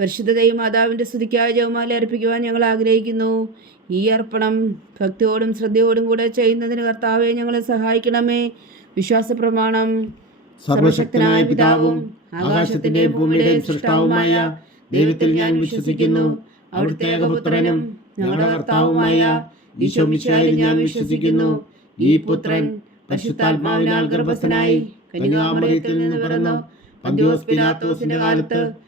പരിശുദ്ധ ദൈവമാതാവിന്റെ സ്തുതിക്കായ ജവമാല അർപ്പിക്കുവാൻ ഞങ്ങൾ ആഗ്രഹിക്കുന്നു. ഈ അർപ്പണം ഭക്തിയോടും ശ്രദ്ധയോടും കൂടെ ചെയ്യുന്നതിന് കർത്താവെ ഞങ്ങളെ സഹായിക്കണമേ. വിശ്വാസ പ്രമാണം സർവശക്തനായ പിതാവും ആകാശത്തിന്റെ ഭൂമിയുടെ സൃഷ്ടാവുമായ ദൈവത്തിൽ ഞാൻ വിശ്വസിക്കുന്നു. അവിടുത്തെ ഏകപുത്രനും ഞങ്ങളുടെ കർത്താവുമായ ഈശോ മിശിഹായിൽ ഞാൻ വിശ്വസിക്കുന്നു. ഈ പുത്രൻ പരിശുദ്ധാത്മാവിനാൽ ഗർഭസ്ഥനായി കന്യാമൃതത്തിൽ നിന്ന് പിറന്നു. പന്തിയോസ് പിലാത്തോസിന്റെ കാലത്ത്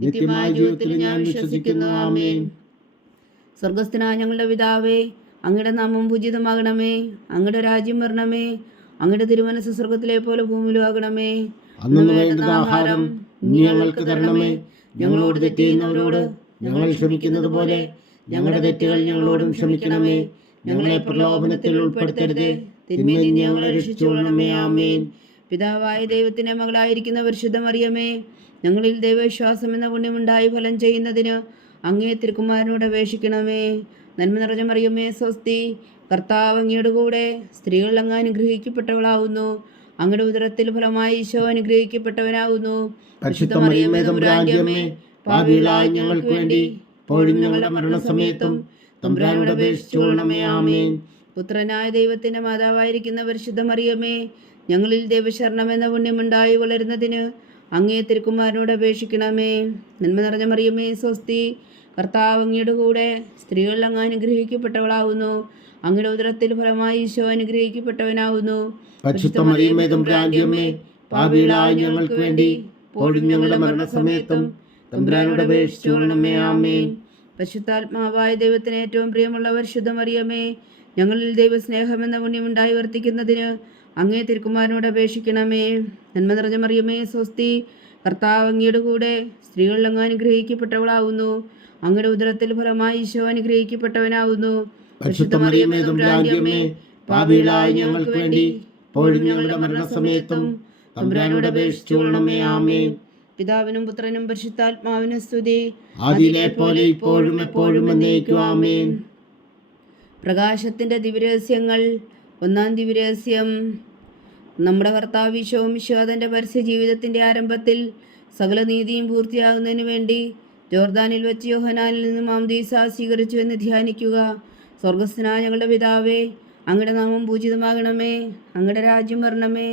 നിത്യമായ ജീവിതത്തിൽ ഞാൻ വിശ്വസിക്കുന്നു. ആമേൻ. സ്വർഗസ്ഥനായ ഞങ്ങളുടെ പിതാവേ അങ്ങയുടെ നാമം പൂജിതമാകണമേ. അങ്ങയുടെ രാജ്യം വരണമേ. അങ്ങയുടെ തിരുമനസ് സ്വർഗത്തിലെ പോലെ ഭൂമിയിലും ആകണമേ അന്നു വേണ്ടുന്ന ആഹാരം ഞങ്ങൾക്ക് തരണമേ. ഞങ്ങളോട് തെറ്റ് ചെയ്യുന്നവരോട് ഞങ്ങൾ ക്ഷമിക്കുന്നത് പോലെ ഞങ്ങളുടെ തെറ്റുകൾ ഞങ്ങളോടും ക്ഷമിക്കണമേ. ഞങ്ങളെ പ്രലോഭനത്തിൽ ഉൾപ്പെടുത്തരുത്. തിന്മയിൽ ഞങ്ങളെ രക്ഷിച്ചുകൊള്ളണമേ. ആമേൻ. പിതാവായ ദൈവത്തിന്റെ മകളായിരിക്കുന്ന പരിശുദ്ധ മറിയമേ ഞങ്ങളിൽ ദൈവവിശ്വാസം എന്ന പുണ്യമുണ്ടായി ഫലം ചെയ്യുന്നതിന് അങ്ങേ തിരുക്കുമാരനോട് അപേക്ഷിക്കണമേ. നന്മ നിറഞ്ഞ മറിയമേ സ്വസ്തി. കർത്താവ് അങ്ങയുടെ കൂടെ സ്ത്രീകൾ അങ്ങ് അനുഗ്രഹിക്കപ്പെട്ടവളാവുന്നു. അങ്ങയുടെ ഉദരത്തിൽ ഫലമായി ഈശോ അനുഗ്രഹിക്കപ്പെട്ടവനാവുന്നു. പാപികളായ ഞങ്ങൾക്ക് വേണ്ടി ഇപ്പോഴും ഞങ്ങളുടെ മരണസമയത്തും തമ്പുരാനോട് അപേക്ഷിച്ചുകൊള്ളണമേ ആമേൻ. പുത്രനായ ദൈവത്തിന്റെ മാതാവായിരിക്കുന്ന പരിശുദ്ധ മറിയമേ ഞങ്ങളിൽ ദൈവശരണം എന്ന പുണ്യമുണ്ടായി വളരുന്നതിന് അങ്ങേ തിരുക്കുമാരനോട് അപേക്ഷിക്കണമേ. നന്മ നിറഞ്ഞ മറിയമേ സ്വസ്തി. കർത്താവ് അങ്ങയുടെ കൂടെ സ്ത്രീകളിൽ അങ്ങ് അനുഗ്രഹിക്കപ്പെട്ടവളാവുന്നു. അങ്ങയുടെ ഉദരത്തിൽ ഫലമായി ഈശോ അനുഗ്രഹിക്കപ്പെട്ടവനാവുന്നു. പാപികളായ ഞങ്ങൾക്ക് വേണ്ടി ഇപ്പോഴും ഞങ്ങളുടെ മരണസമയത്തും തമ്പുരാനോട് അപേക്ഷിച്ചുകൊള്ളണമേ ആമേൻ. പരിശുദ്ധാത്മാവായ ദൈവത്തിന് ഏറ്റവും പ്രിയമുള്ള പരിശുദ്ധ മറിയമേ ഞങ്ങളിൽ ദൈവസ്നേഹം എന്ന പുണ്യമുണ്ടായി വർത്തിക്കുന്നതിന് അങ്ങേ തിരുക്കുമാരനോട് അപേക്ഷിക്കണമേ. നന്മ നിറഞ്ഞ മറിയമേ സ്വസ്തി. കർത്താവ് അങ്ങയുടെ കൂടെ സ്ത്രീകളിൽ അങ്ങ് അനുഗ്രഹിക്കപ്പെട്ടവളാവുന്നു. അങ്ങയുടെ ഉദരത്തിൽ ഫലമായി ഈശോ അനുഗ്രഹിക്കപ്പെട്ടവനാവുന്നു. പരിശുദ്ധ മറിയമേ തമ്പുരാന്റെ അമ്മേ പാപികളായ ഞങ്ങൾക്ക് വേണ്ടി ഇപ്പോഴും ഞങ്ങളുടെ മരണസമയത്തും തമ്പുരാനോട് ആമേൻ. പിതാവിനും പുത്രനും പരിശുദ്ധാത്മാവിനും സ്തുതി. പോലെ ഇപ്പോഴും എപ്പോഴും എന്നേക്കും ആമേൻ. പ്രകാശത്തിന്റെ ദിവ്യരഹസ്യങ്ങൾ ഒന്നാം ദിവ്യരഹസ്യം നമ്മുടെ ഭർത്താവ് വിശ്വവും വിശ്വാദന്റെ പരസ്യ ജീവിതത്തിന്റെ ആരംഭത്തിൽ സകല നീതിയും പൂർത്തിയാകുന്നതിന് വേണ്ടി ജോർദാനിൽ വെച്ച് യോഹനാനിൽ നിന്നും മാംദീസ സ്വീകരിച്ചു എന്ന് ധ്യാനിക്കുക. സ്വർഗസ്ഥനായ ഞങ്ങളുടെ പിതാവേ അങ്ങയുടെ നാമം പൂജിതമാകണമേ അങ്ങയുടെ രാജ്യം വരണമേ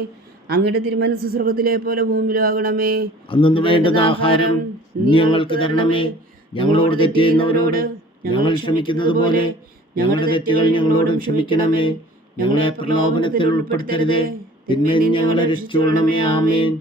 അങ്ങയുടെ തിരുമനസ് സ്വർഗത്തിലെ പോലെ ഭൂമിയിലും ആകണമേ. അന്നു ആഹാരം ഞങ്ങൾക്ക് തരണമേ. ഞങ്ങളോട് തെറ്റ് ചെയ്യുന്നവരോട് ഞങ്ങൾ ക്ഷമിക്കുന്നത് പോലെ ഞങ്ങളുടെ തെറ്റുകൾ ഞങ്ങളോടും ക്ഷമിക്കണമേ. ഞങ്ങളെ പ്രലോഭനത്തിൽ ഉൾപ്പെടുത്തരുതേ. തിന്മയിൽ ഞങ്ങളെ രക്ഷിച്ചുകൊള്ളണമേ. ആമേൻ.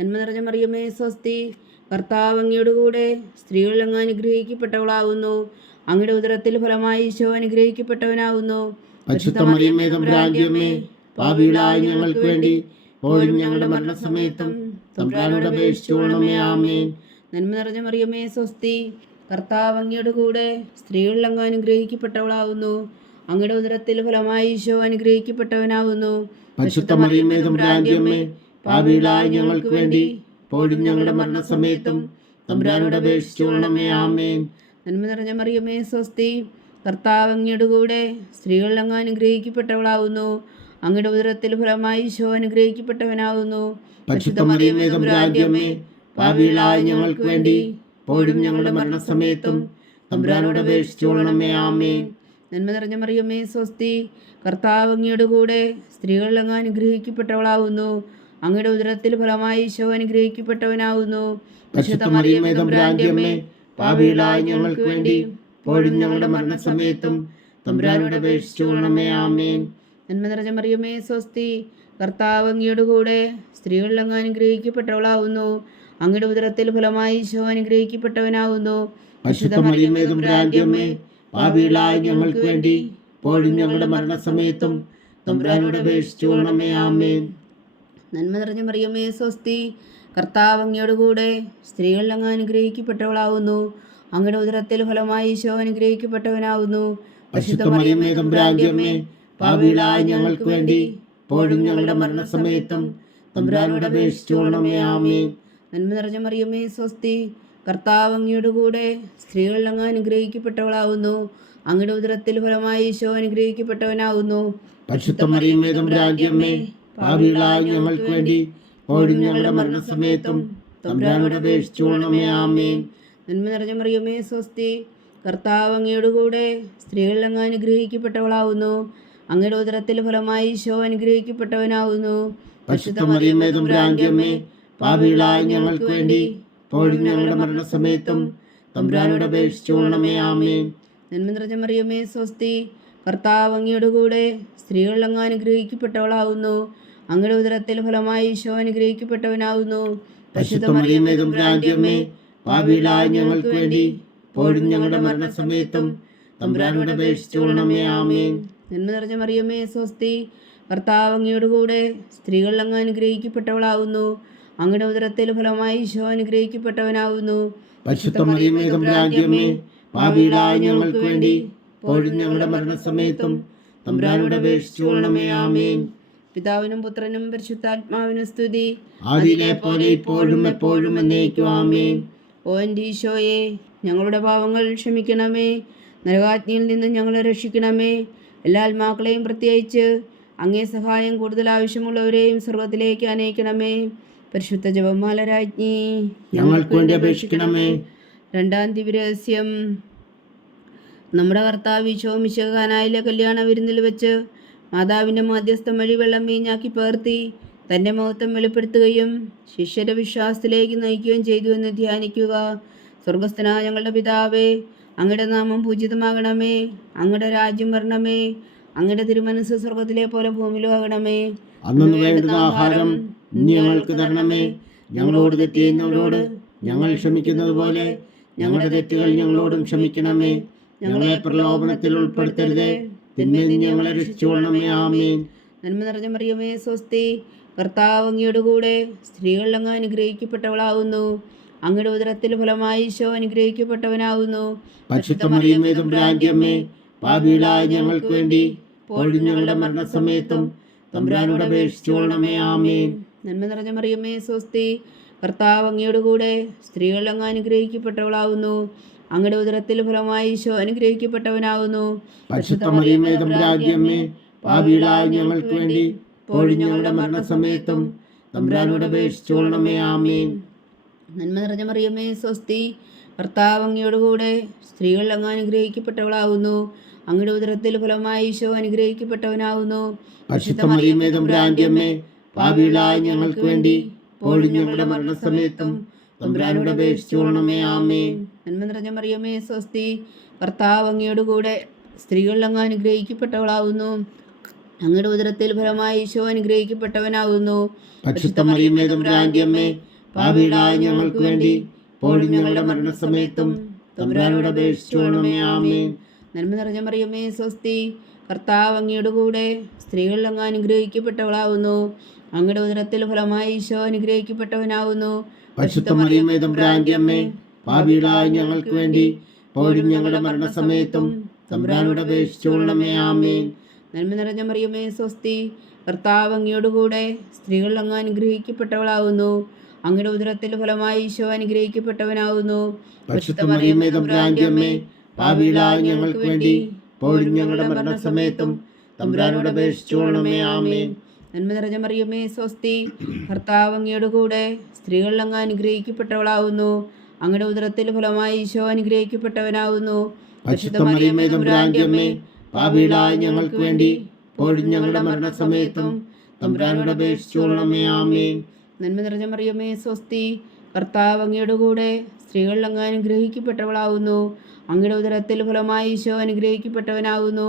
നന്മ നിറഞ്ഞ മറിയമേ സ്വസ്തി. കർത്താവ് അങ്ങയുടെ കൂടെ സ്ത്രീകൾ അങ്ങ് അനുഗ്രഹിക്കപ്പെട്ടവളാകുന്നു അങ്ങയുടെ ഉദരത്തിൽ ഫലമായി ഈശോ അനുഗ്രഹിക്കപ്പെട്ടവനാകുന്നു പരിശുദ്ധ മറിയമ്മേ തമ്പുരാന്റെ അമ്മേ പാപികളായ ഞങ്ങൾക്ക് വേണ്ടി ഇപ്പോഴും ഞങ്ങളുടെ മരണസമയത്തും തമ്പുരാനോട് അപേക്ഷിച്ചുകൊള്ളണമേ. ആമേൻ. നന്മ നിറഞ്ഞ മറിയമേ സ്വസ്തി. കർത്താവ് അങ്ങയുടെ കൂടെ സ്ത്രീകൾ അങ്ങ് അനുഗ്രഹിക്കപ്പെട്ടവളാകുന്നു അങ്ങയുടെ ഉദരത്തിൽ ഫലമായി ഈശോ അനുഗ്രഹിക്കപ്പെട്ടവനാവുന്നു. പരിശുദ്ധ മറിയമ്മേ പാപികളായ ഞങ്ങൾക്ക് വേണ്ടി പോഴും ഞങ്ങളുടെ മരണസമയത്തും തമ്പുരാനോട് അപേക്ഷിച്ചുകൊള്ളണമേ ആമേൻ. നന്മ നിറഞ്ഞ മറിയമേ സ്വസ്തി. കർത്താവ് അങ്ങയുടെ കൂടെ സ്ത്രീകൾ അങ്ങ് അനുഗ്രഹിക്കപ്പെട്ടവളാകുന്നു അങ്ങയുടെ ഉദരത്തിൽ ഫലമായി ഈശോ അനുഗ്രഹിക്കപ്പെട്ടവനാവുന്നു. പരിശുദ്ധ മറിയമ്മേ പാപികളായ ഞങ്ങൾക്ക് വേണ്ടി പോഴും ഞങ്ങളുടെ മരണസമയത്തും തമ്പുരാനോട് അപേക്ഷിച്ചോളണമേ ആമേൻ. നന്മ നിറഞ്ഞ മറിയമ്മേ സ്വസ്തി. കർത്താവ് അങ്ങയുടെ കൂടെ സ്ത്രീകൾ അങ്ങ് അനുഗ്രഹിക്കപ്പെട്ടവളാവുന്നു. അങ്ങയുടെ ഉദരത്തിൽ ഫലമായി ഈശോ അനുഗ്രഹിക്കപ്പെട്ടവനാവുന്നു. മറിയമ്മേ പാപികളായ ഞങ്ങൾക്ക് വേണ്ടി ഇപ്പോഴും ഞങ്ങളുടെ മരണസമയത്തും തമ്പുരാനോട് അപേക്ഷിച്ചുകൊള്ളണമേ ആമേൻ. നന്മ നിറഞ്ഞ മറിയമേ സ്വസ്തി. കർത്താവ് അങ്ങയുടെ കൂടെ സ്ത്രീകൾ അങ്ങ് അനുഗ്രഹിക്കപ്പെട്ടവളാവുന്നു. അങ്ങയുടെ ഉദരത്തിൽ ഫലമായി ഈശോ അനുഗ്രഹിക്കപ്പെട്ടവനാവുന്നു. പരിശുദ്ധ മറിയമേ തമ്പുരാന്റെ അമ്മേ പാപികളായ ഞങ്ങൾക്ക് വേണ്ടി ഇപ്പോഴും ഞങ്ങളുടെ മരണസമയത്തും തമ്പുരാനോട് അപേക്ഷിച്ചുകൊള്ളണമേ ആമേൻ. നന്മ നിറഞ്ഞ മറിയമേ സ്വസ്തി. കർത്താവ് അങ്ങയോട് കൂടെ സ്ത്രീകളിൽ അങ്ങ് അനുഗ്രഹിക്കപ്പെട്ടവളാവുന്നു. അങ്ങയുടെ ഉദരത്തിൽ ഫലമായി ഈശോ അനുഗ്രഹിക്കപ്പെട്ടവനാവുന്നു. പരിശുദ്ധ മറിയമേ തമ്പുരാന്റെ അമ്മേ പാപികളായ ഞങ്ങൾക്ക് വേണ്ടി ഇപ്പോഴും ഞങ്ങളുടെ മരണസമയത്തും തമ്പുരാനോട് അപേക്ഷിച്ചുകൊള്ളണമേ ആമേൻ. നന്മ നിറഞ്ഞ മറിയമേ സ്വസ്തി. കർത്താവ് അങ്ങയുടെ കൂടെ സ്ത്രീകൾ അങ്ങ് അനുഗ്രഹിക്കപ്പെട്ടവളാവുന്നു. അങ്ങയുടെ ഉദരത്തിൽ ഫലമായി ഈശോ അമ്മേ ഞങ്ങൾക്ക് വേണ്ടി ഞങ്ങളുടെ മരണസമയത്തും നന്മ നിറഞ്ഞ മറിയമേ സ്വസ്തി. കർത്താവ് അങ്ങയുടെ കൂടെ സ്ത്രീകൾ അങ്ങ് അനുഗ്രഹിക്കപ്പെട്ടവളാവുന്നു. അങ്ങയുടെ ഉദരത്തിൽ ഫലമായി ഈശോ അനുഗ്രഹിക്കപ്പെട്ടവനാവുന്നു. പരിശുദ്ധ മറിയമേ തമ്പുരാന്റെ അമ്മേ പാപികളായ ഞങ്ങൾക്ക് വേണ്ടി ഇപ്പോഴും ഞങ്ങളുടെ മരണസമയത്തും തമ്പുരാനോട് അപേക്ഷിച്ചുകൊള്ളണമേ ആമേൻ. നന്മ മറിയമേ സ്വസ്തി. കർത്താവ് അങ്ങയുടെ കൂടെ സ്ത്രീകളിൽ അങ്ങ് അനുഗ്രഹിക്കപ്പെട്ടവളാകുന്നു അങ്ങയുടെ ഉദരത്തിൽ ഫലമായി ഈശോ അനുഗ്രഹിക്കപ്പെട്ടവനാകുന്നു പരിശുദ്ധ മറിയമേ തമ്പുരാന്റെ അമ്മേ പാപികളായ ഞങ്ങൾക്ക് വേണ്ടി ഇപ്പോഴും ഞങ്ങളുടെ മരണസമയത്തും തമ്പുരാനോട് അപേക്ഷിച്ചുകൊള്ളണമേ ആമേൻ. നന്മ നിറഞ്ഞ മറിയമേ സ്വസ്തി. കർത്താവ് അങ്ങയുടെ കൂടെ സ്ത്രീകളിൽ അങ്ങ് അനുഗ്രഹിക്കപ്പെട്ടവളാവുന്നു. അങ്ങയുടെ ഉദരത്തിൽ ഫലമായി ഈശോ അനുഗ്രഹിക്കപ്പെട്ടവനാവുന്നു. ഞങ്ങൾക്ക് വേണ്ടി ഇപ്പോഴും ഞങ്ങളുടെ മരണസമയത്തും തമ്പുരാനോട് അപേക്ഷിച്ചുകൊള്ളണമേ ആമേൻ. പിതാവിനും പുത്രനും പരിശുദ്ധാത്മാവിനും സ്തുതി. പോലെ ഇപ്പോഴും എപ്പോഴും എന്നേക്കും ആമേൻ. ഓ എന്റെ ഈശോയെ ഞങ്ങളുടെ പാവങ്ങൾ ക്ഷമിക്കണമേ. നരകാജ്ഞയിൽ നിന്ന് ഞങ്ങളെ രക്ഷിക്കണമേ. എല്ലാ ആത്മാക്കളെയും പ്രത്യേകിച്ച് അങ്ങേ സഹായം കൂടുതൽ ആവശ്യമുള്ളവരെയും സ്വർഗത്തിലേക്ക് അനയിക്കണമേ പരിശുദ്ധ ജപമാല രാജ്ഞി ഞങ്ങൾക്ക് വേണ്ടി അപേക്ഷിക്കണമേ. രണ്ടാം ദിവരഹസ്യം നമ്മുടെ കർത്താവ് ശോമിശകാനായിലെ കല്യാണ വിരുന്നിൽ വെച്ച് മാതാവിന്റെ മാധ്യസ്ഥം വഴി വെള്ളം വീഞ്ഞാക്കി പകർത്തി തന്റെ മഹത്വം വെളിപ്പെടുത്തുകയും ശിഷ്യരെ വിശ്വാസത്തിലേക്ക് നയിക്കുകയും ചെയ്തു എന്ന് ധ്യാനിക്കുക. സ്വർഗസ്ഥനായ ഞങ്ങളുടെ പിതാവേ അങ്ങയുടെ നാമം പൂജിതമാകണമേ. അങ്ങയുടെ രാജ്യം വരണമേ. അങ്ങയുടെ തിരുമനസ് സ്വർഗത്തിലെ പോലെ ഭൂമിയിലും ആകണമേ. ആഹാരം ഞങ്ങൾക്ക് തരണമേ. ഞങ്ങളോട് തെറ്റ് ചെയ്യുന്നവരോട് ഞങ്ങൾ ക്ഷമിക്കുന്നത് പോലെ ഞങ്ങളുടെ തെറ്റുകൾ ഞങ്ങളോടും ക്ഷമിക്കണമേ. ഞങ്ങളെ പ്രലോഭനത്തിൽ ഉൾപ്പെടുത്തരുതേ. തിന്മയിൽ ഞങ്ങളെ രക്ഷിച്ചുകൊള്ളണമേ. ആമേൻ. നന്മ നിറഞ്ഞ മറിയമേ സ്വസ്തി. കർത്താവ് അങ്ങയുടെ കൂടെ സ്ത്രീകളിലങ്ങ് അനുഗ്രഹിക്കപ്പെട്ടവളാവുന്നു. അങ്ങയുടെ ഉദരത്തിൽ ഫലമായി ഈശോ അനുഗ്രഹിക്കപ്പെട്ടവനാവുന്നു. തമ്പുരാന്റെ പാപികളായ ഞങ്ങൾക്ക് വേണ്ടി ഞങ്ങളുടെ മരണസമയത്തും തമ്പുരാനോട് അപേക്ഷിച്ചുകൊള്ളണമേ. ആമേൻ. നന്മ നിറഞ്ഞ മറിയമ്മേ സ്വസ്തി. കർത്താവ് അങ്ങയുടെ കൂടെ സ്ത്രീകളിൽ അങ്ങ് അനുഗ്രഹിക്കപ്പെട്ടവളാവുന്നു. അങ്ങയുടെ ഉദരത്തിൽ ഫലമായി ഈശോ അനുഗ്രഹിക്കപ്പെട്ടവനാവുന്നു. പാപികളായ ഞങ്ങൾക്ക് വേണ്ടി ഞങ്ങളുടെ മരണസമയത്തും തമ്പുരാനോട് അപേക്ഷിച്ചുകൊള്ളണമേ ആമേൻ. നന്മ നിറഞ്ഞ മറിയമ്മേ സ്വസ്തി. കർത്താവ് അങ്ങയുടെ കൂടെ സ്ത്രീകളിൽ അങ്ങ് അനുഗ്രഹിക്കപ്പെട്ടവളാവുന്നു. അങ്ങയുടെ ഉദരത്തിൽ ഫലമായി ഈശോ അനുഗ്രഹിക്കപ്പെട്ടവനാവുന്നു. പരിശുദ്ധ പാപികളായ ഞങ്ങൾക്ക് വേണ്ടി ഇപ്പോഴും ഞങ്ങളുടെ മരണസമയത്തും തമ്പുരാനോട് അപേക്ഷിച്ചോണമേ ആമേ നന്മ നിറഞ്ഞ മറിയമേ സ്വസ്തി. ഭർത്താവ് അങ്ങയുടെ കൂടെ സ്ത്രീകളിൽ അങ്ങ് അനുഗ്രഹിക്കപ്പെട്ടവളാവുന്നു. അങ്ങയുടെ ഉദരത്തിൽ ഫലമായി ഈശോ അനുഗ്രഹിക്കപ്പെട്ടവനാവുന്നു. മറിയമേ തമ്പുരാന്റെ അമ്മേ പാപികളായ ഞങ്ങൾക്ക് വേണ്ടി ഇപ്പോഴും ഞങ്ങളുടെ മരണസമയത്തും തമ്പുരാനോട് അപേക്ഷിച്ചോണമേ ആമേ നന്മ നിറഞ്ഞ മറിയമേ സ്വസ്തി. കർത്താവ് അങ്ങയുടെ കൂടെ സ്ത്രീകളിൽ അങ്ങ് അനുഗ്രഹിക്കപ്പെട്ടവളാവുന്നു. അങ്ങയുടെ ഉദരത്തിൽ ഫലമായി ഈശോ അനുഗ്രഹിക്കപ്പെട്ടവനാവുന്നു. പരിശുദ്ധ മറിയമേ തമ്പുരാന്റെ അമ്മേ പാപികളായ ഞങ്ങൾക്ക് വേണ്ടി ഇപ്പോഴും ഞങ്ങളുടെ മരണസമയത്തും തമ്പുരാനോട് അപേക്ഷിച്ചുകൊള്ളണമേ ആമേൻ. നന്മ നിറഞ്ഞ മറിയമേ സ്വസ്തി കർത്താവ് അങ്ങയോടുകൂടെ സ്ത്രീകളിൽ അങ്ങ് അനുഗ്രഹിക്കപ്പെട്ടവളാവുന്നു. അങ്ങയുടെ ഉദരത്തിൽ ഫലമായി ഈശോ അനുഗ്രഹിക്കപ്പെട്ടവനാവുന്നു. പരിശുദ്ധ മറിയമേ തമ്പുരാന്റെ അമ്മേ പാപികളായ ഞങ്ങൾക്ക് വേണ്ടി ഇപ്പോഴും ഞങ്ങളുടെ മരണസമയത്തും തമ്പുരാനോട് അപേക്ഷിച്ചുകൊള്ളണമേ ആമേൻ. നന്മ നിറഞ്ഞ മറിയമേ സ്വസ്തി. ഭർത്താവ് അങ്ങയുടെ കൂടെ സ്ത്രീകളിൽ അങ്ങ് അനുഗ്രഹിക്കപ്പെട്ടവളാവുന്നു. അങ്ങയുടെ ഉദരത്തിൽ ഫലമായി ഈശോ അനുഗ്രഹിക്കപ്പെട്ടവനാവുന്നു. പാപികളായ ഞങ്ങൾക്ക് വേണ്ടി ഇപ്പോഴും ഞങ്ങളുടെ മരണസമയത്തും തമ്പുരാനോട് അപേക്ഷിച്ചുകൊള്ളണമേ ആമേൻ. നന്മ നിറഞ്ഞ മറിയമേ സ്വസ്തി. കർത്താവ് അങ്ങയുടെ കൂടെ സ്ത്രീകളിൽ അങ്ങ് അനുഗ്രഹിക്കപ്പെട്ടവളാവുന്നു. അങ്ങയുടെ ഉദരത്തിൽ ഫലമായി ഈശോ അനുഗ്രഹിക്കപ്പെട്ടവനാകുന്നു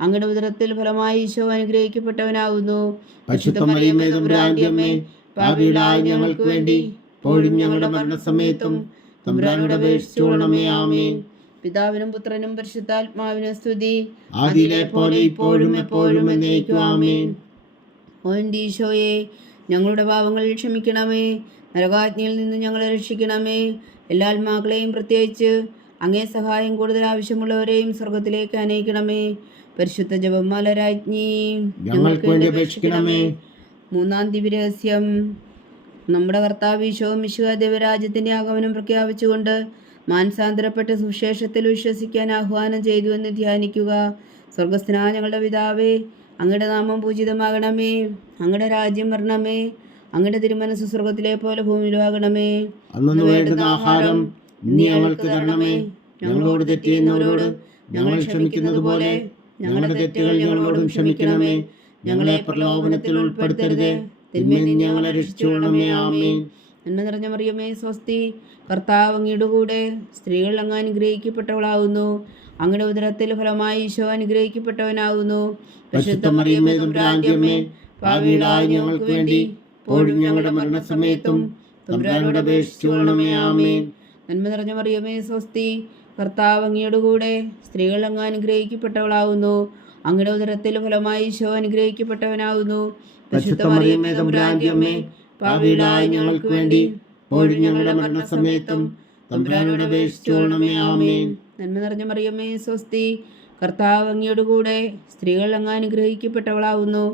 അങ്ങയുടെ ഉദരത്തിൽ ഫലമായി ഈശോ അനുഗ്രഹിക്കപ്പെട്ടവനാകുന്നു. ഞങ്ങൾക്ക് വേണ്ടി ഇപ്പോഴും ഞങ്ങളുടെ മരണസമയത്തും തമ്പുരാനോട് അപേക്ഷിച്ചോളണമേ ആമേൻ. പിതാവിനും പുത്രനും പരിശുദ്ധാത്മാവിനും സ്തുതി. ആദിയിലെ പോലെ ഇപ്പോഴും എപ്പോഴും എന്നേക്കും ആമേൻ. ഈശോയെ. ഞങ്ങളുടെ പാവങ്ങൾ ക്ഷമിക്കണമേ. നരകാജ്ഞയിൽ നിന്ന് ഞങ്ങളെ രക്ഷിക്കണമേ. എല്ലാ ആത്മാക്കളെയും പ്രത്യേകിച്ച് അങ്ങേ സഹായം കൂടുതൽ ആവശ്യമുള്ളവരെയും സ്വർഗത്തിലേക്ക് അനയിക്കണമേ. പരിശുദ്ധ ജപമാല രാജ്ഞി ഞങ്ങൾക്ക് വേണ്ടി അപേക്ഷിക്കണമേ. മൂന്നാം ദിവ്യരഹസ്യം. നമ്മുടെ കർത്താവ് ഈശോ മിശുക ദേവരാജ്യത്തിന്റെ ആഗമനം പ്രഖ്യാപിച്ചുകൊണ്ട് മാനസാന്തരപ്പെട്ട സുവിശേഷത്തിൽ വിശ്വസിക്കാൻ ആഹ്വാനം ചെയ്തു എന്ന് ധ്യാനിക്കുക. സ്വർഗസ്നാ ഞങ്ങളുടെ പിതാവേ അങ്ങയുടെ നാമം പൂജിതമാകണമേ. അങ്ങയുടെ രാജ്യം വരണമേ. അങ്ങയുടെ തിരുമനസ് സ്വർഗത്തിലെ പോലെ ഭൂമിയിലാകണമേ ആഹാരം ഇനി ഞങ്ങൾക്ക് തരണമേ. ഞങ്ങളോട് തെറ്റ് ചെയ്യുന്നവരോട് ഞങ്ങൾ ക്ഷമിക്കുന്നത് പോലെ ഞങ്ങളുടെ തെറ്റുകൾ ഞങ്ങളോടും ക്ഷമിക്കണമേ. ഞങ്ങളെ പ്രലോഭനത്തിൽ ഉൾപ്പെടുത്തരുതേ. തിന്മയിൽ ഞങ്ങളെ രക്ഷിച്ചുകൊള്ളണമേ. ആമേ എന്നെ നിറഞ്ഞ മറിയമേ സ്വസ്തി. കർത്താവ് അങ്ങയുടെ കൂടെ സ്ത്രീകൾ അങ്ങ് അനുഗ്രഹിക്കപ്പെട്ടവളാകുന്നു അങ്ങയുടെ ഉദരത്തിൽ ഫലമായി ഈശോ അനുഗ്രഹിക്കപ്പെട്ടവനാകുന്നു പരിശുദ്ധ ഞങ്ങൾക്ക് വേണ്ടി ഇപ്പോഴും ഞങ്ങളുടെ മരണസമയത്തും തമ്പുരാനോട് അപേക്ഷിച്ചുകൊള്ളണമേ നന്മ നിറഞ്ഞ മറിയമേ സ്വസ്തി. കർത്താവ് അങ്ങയുടെ കൂടെ സ്ത്രീകൾ അങ്ങ് അനുഗ്രഹിക്കപ്പെട്ടവളാകുന്നു അങ്ങയുടെ ഉദരത്തിൽ ഫലമായി ഈശോ അനുഗ്രഹിക്കപ്പെട്ടവനാകുന്നു ഭാവിയിലായ ഞങ്ങൾക്ക് വേണ്ടി ഇപ്പോഴും ഞങ്ങളുടെ മരണസമയത്തും തമ്പുരാനോട് അപേക്ഷിച്ചുകൊള്ളണമേ ആമേൻ. നന്മ നിറഞ്ഞ മറിയമ്മേ സ്വസ്തി. കർത്താവ് അങ്ങയുടെ കൂടെ സ്ത്രീകൾ അങ്ങ് അനുഗ്രഹിക്കപ്പെട്ടവളാവുന്നു.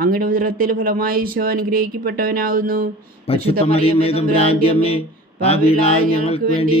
അങ്ങയുടെ ഉദരത്തിൽ ഫലമായി ഈശോ അനുഗ്രഹിക്കപ്പെട്ടവനാകുന്നു പരിശുദ്ധ മറിയമേ തമ്പുരാന്റെ അമ്മേ ഭാവിയിലായ ഞങ്ങൾക്ക് വേണ്ടി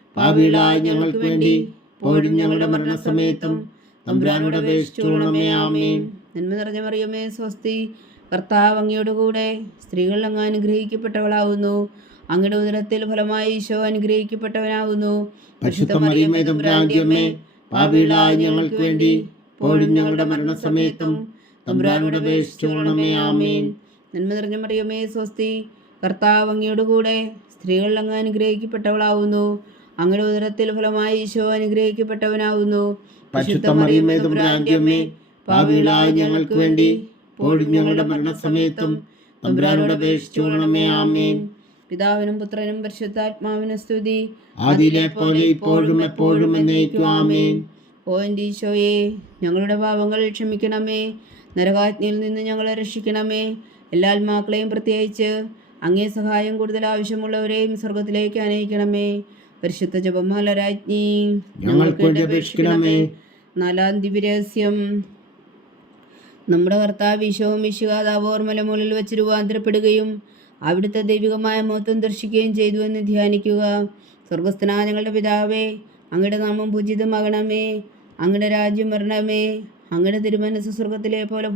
ഭാവിയിലായ ഞങ്ങൾക്ക് വേണ്ടി പോഴും ഞങ്ങളുടെ മരണസമയത്തും തമ്പുരാനോട് ആമേൻ. നന്മ നിറഞ്ഞ മറിയമേ സ്വസ്തി. കർത്താവ് അങ്ങയോട് കൂടെ സ്ത്രീകൾ അങ്ങ് അനുഗ്രഹിക്കപ്പെട്ടവളാവുന്നു. അങ്ങയുടെ ഉദരത്തിൽ ഫലമായി ഈശോ അനുഗ്രഹിക്കപ്പെട്ടവനാവുന്നു. അമ്മേ ഞങ്ങൾക്ക് വേണ്ടി പോഴും ഞങ്ങളുടെ മരണസമയത്തും തമ്പുരാനോട് അപേക്ഷിച്ചുകൊള്ളണമേ ആമേൻ. നന്മ നിറഞ്ഞ മറിയമേ സ്വസ്തി. കർത്താവ് അങ്ങയോട് കൂടെ സ്ത്രീകൾ അങ്ങ് അനുഗ്രഹിക്കപ്പെട്ടവളാകുന്നു അങ്ങയുടെ ഉദരത്തിൽ ഫലമായി ഈശോ അനുഗ്രഹിക്കപ്പെട്ടവനാകുന്നു ഞങ്ങൾക്ക് വേണ്ടി പോഴും ഞങ്ങളുടെ മരണസമയത്തും തമ്പുരാനോട് ആമേൻ. പിതാവിനും പുത്രനും പരിശുദ്ധാത്മാവിനും സ്തുതി. ആദിയിലെ പോലെ ഇപ്പോഴും എപ്പോഴും എന്നേക്കും ആമേൻ. ഓ എന്റെ ഈശോയെ ഞങ്ങളുടെ പാപങ്ങൾ ക്ഷമിക്കണമേ. നരകാജ്ഞയിൽ നിന്ന് ഞങ്ങളെ രക്ഷിക്കണമേ. എല്ലാ ആത്മാക്കളെയും പ്രത്യേകിച്ച് അങ്ങേ സഹായം കൂടുതൽ ആവശ്യമുള്ളവരെയും സ്വർഗത്തിലേക്ക് അനയിക്കണമേ. പരിശുദ്ധ ജപമാല രാജ്ഞി ഞങ്ങൾക്ക് അപേക്ഷിക്കണമേ. നാലാം ദിവ്യരഹസ്യം. നമ്മുടെ കർത്താവ് ഈശോവും വിശുകാതാവോർ മലമുകളിൽ വെച്ച് രൂപാന്തരപ്പെടുകയും അവിടുത്തെ ദൈവികമായ മഹത്വം ദർശിക്കുകയും ചെയ്തു എന്ന് ധ്യാനിക്കുക. സ്വർഗസ്ഥനായ ഞങ്ങളുടെ പിതാവേ അങ്ങയുടെ നാമം പൂജിതമാകണമേ. അങ്ങയുടെ രാജ്യം വരണമേ. അങ്ങയുടെ തിരുമനസ് സ്വർഗത്തിലെ പോലെ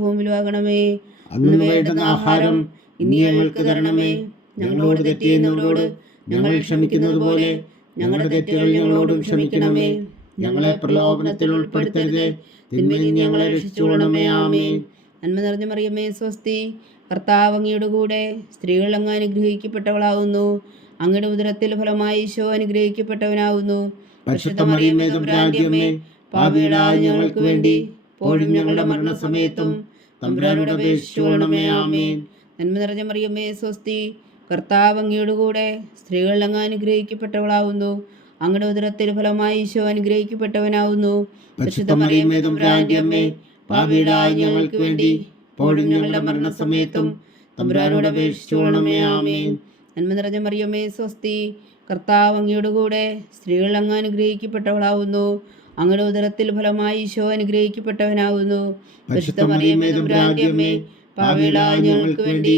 വേണ്ടുന്ന ആഹാരം ഇനി ഞങ്ങൾക്ക് തരണമേ. ഞങ്ങളോട് തെറ്റിയുന്നവരോട് ഞങ്ങൾ ക്ഷമിക്കുന്നത് പോലെ ഞങ്ങളുടെ തെറ്റുകൾ ഞങ്ങളോടും ക്ഷമിക്കണമേ. ഞങ്ങളെ പ്രലോഭനത്തിൽ ഉൾപ്പെടുത്തരുതേ. തിന്മയിൽ ഞങ്ങളെ രക്ഷിച്ചുകൊള്ളണമേ ആമേൻ. നന്മ നിറഞ്ഞ മറിയമേ സ്വസ്തി കർത്താവ് അങ്ങയുടെ കൂടെ സ്ത്രീകൾ അങ്ങ് അനുഗ്രഹിക്കപ്പെട്ടവളാവുന്നു. അങ്ങയുടെ ഉദരത്തിൽ ഫലമായി ഈശോ അനുഗ്രഹിക്കപ്പെട്ടവനാവുന്നു. ഞങ്ങൾക്ക് വേണ്ടി പോഴും ഞങ്ങളുടെ മരണസമയത്തും തമ്പുരാനോട് അപേക്ഷിച്ചുകൊള്ളണമേ ആമേൻ. നന്മ നിറഞ്ഞ മറിയമ്മേ സ്വസ്തി കർത്താവ് അങ്ങയുടെ കൂടെ സ്ത്രീകൾ അങ്ങ് അനുഗ്രഹിക്കപ്പെട്ടവളാവുന്നു. അങ്ങയുടെ ഉദരത്തിന് ഫലമായി ഈശോ അനുഗ്രഹിക്കപ്പെട്ടവനാവുന്നു. പാപികളായ ഞങ്ങൾക്ക് വേണ്ടി ഇപ്പോഴും ഞങ്ങളുടെ മരണസമയത്തും തമ്പുരാനോട് അപേക്ഷിച്ചോളണമേ ആമേൻ. നന്മ നിറഞ്ഞ മറിയമ്മേ സ്വസ്തി കർത്താവ് അങ്ങയുടെ കൂടെ സ്ത്രീകൾ അങ്ങ് അനുഗ്രഹിക്കപ്പെട്ടവളാവുന്നു. അങ്ങയുടെ ഉദരത്തിൽ ഫലമായി ഈശോ അനുഗ്രഹിക്കപ്പെട്ടവനാവുന്നു. പരിശുദ്ധ മറിയമേ തമ്പുരാന്റെ അമ്മേ പാപികളായ ഞങ്ങൾക്ക് വേണ്ടി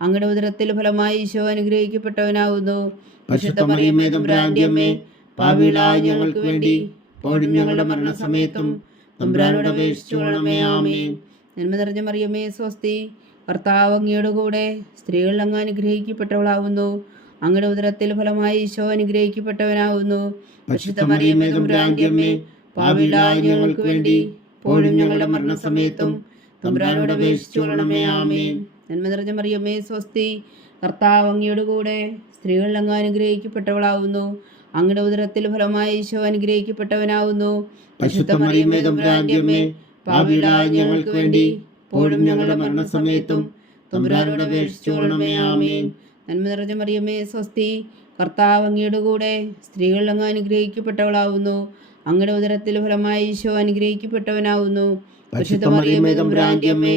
അങ്ങയുടെ ഉദരത്തിൽ ഫലമായി ഈശോ അനുഗ്രഹിക്കപ്പെട്ടവനാവുന്നു. പരിശുദ്ധ മറിയമേ തമ്പുരാന്റെ പാവിളായ ഞങ്ങൾക്ക് വേണ്ടി പോഴും ഞങ്ങളുടെ മരണസമയത്തും തമ്പുരാനോട് അപേക്ഷിച്ചുകൊള്ളണമേ ആമേൻ. നന്മ നിറഞ്ഞ മറിയമ്മേ സ്വസ്തി കർത്താവ് അങ്ങയുടെ കൂടെ സ്ത്രീകൾ അങ്ങ് അനുഗ്രഹിക്കപ്പെട്ടവളാവുന്നു. അങ്ങയുടെ ഉദരത്തിൽ ഫലമായി ഈശോ അനുഗ്രഹിക്കപ്പെട്ടവനാവുന്നു. പരിശുദ്ധ മറിയമേ തമ്പുരാന്റെ പാവിളായ ഞങ്ങൾക്ക് വേണ്ടി പോഴും ഞങ്ങളുടെ മരണസമയത്തും തമ്പുരാനോട് അപേക്ഷിച്ചുകൊള്ളണമേ ആമേൻ. നന്മ നിറഞ്ഞ മറിയമ്മേ സ്വസ്തി. കർത്താവ് അങ്ങയുടെ കൂടെ സ്ത്രീകൾ അങ്ങ് അനുഗ്രഹിക്കപ്പെട്ടവളാവുന്നു. അങ്ങയുടെ ഉദരത്തിൽ ഫലമായി ഈശോ അനുഗ്രഹിക്കപ്പെട്ടവനാവുന്നു. ഞങ്ങൾക്ക് വേണ്ടി ഇപ്പോഴും ഞങ്ങളുടെ മരണസമയത്തും തമ്പുരാനോട് അപേക്ഷിച്ചുകൊള്ളണമേ ആമേൻ. നന്മ നിറഞ്ഞ മറിയമ്മേ സ്വസ്തി. കർത്താവ് അങ്ങയുടെ കൂടെ സ്ത്രീകൾ അങ്ങ് അനുഗ്രഹിക്കപ്പെട്ടവളാവുന്നു. അങ്ങയുടെ ഉദരത്തിൽ ഫലമായി ഈശോ അനുഗ്രഹിക്കപ്പെട്ടവനാവുന്നു. പരിശുദ്ധ മറിയമ്മേ തമ്പുരാന്റെ അമ്മേ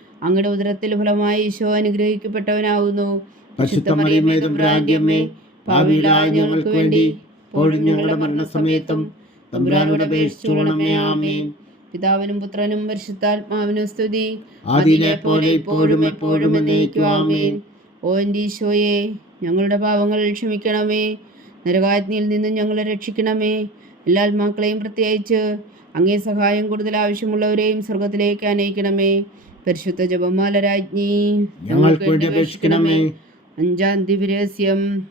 അങ്ങയുടെ ഉദരത്തിൽ ഫലമായി ഈശോ അനുഗ്രഹിക്കപ്പെട്ടവനാവുന്നു. ഞങ്ങൾക്ക് വേണ്ടി ഇപ്പോഴും ഞങ്ങളുടെ മരണസമയത്തും തമ്പുരാനോട് അപേക്ഷിച്ചുകൊള്ളണമേ ആമേൻ. പിതാവിനും പുത്രനും പരിശുദ്ധാത്മാവിനും സ്തുതി. പോലെ ഇപ്പോഴും എപ്പോഴും ഓ എന്റെ ഈശോയെ ഞങ്ങളുടെ പാവങ്ങൾ ക്ഷമിക്കണമേ. നരകാജ്ഞയിൽ നിന്ന് ഞങ്ങളെ രക്ഷിക്കണമേ. എല്ലാ ആത്മാക്കളെയും പ്രത്യേകിച്ച് അങ്ങേ സഹായം കൂടുതൽ ആവശ്യമുള്ളവരെയും സ്വർഗത്തിലേക്ക് അനയിക്കണമേ. പരിശുദ്ധ ജപമാല രാജ്ഞി ഞങ്ങൾക്ക് വേണ്ടി അപേക്ഷിക്കണമേ. അഞ്ചാം ദിവ്യരഹസ്യം.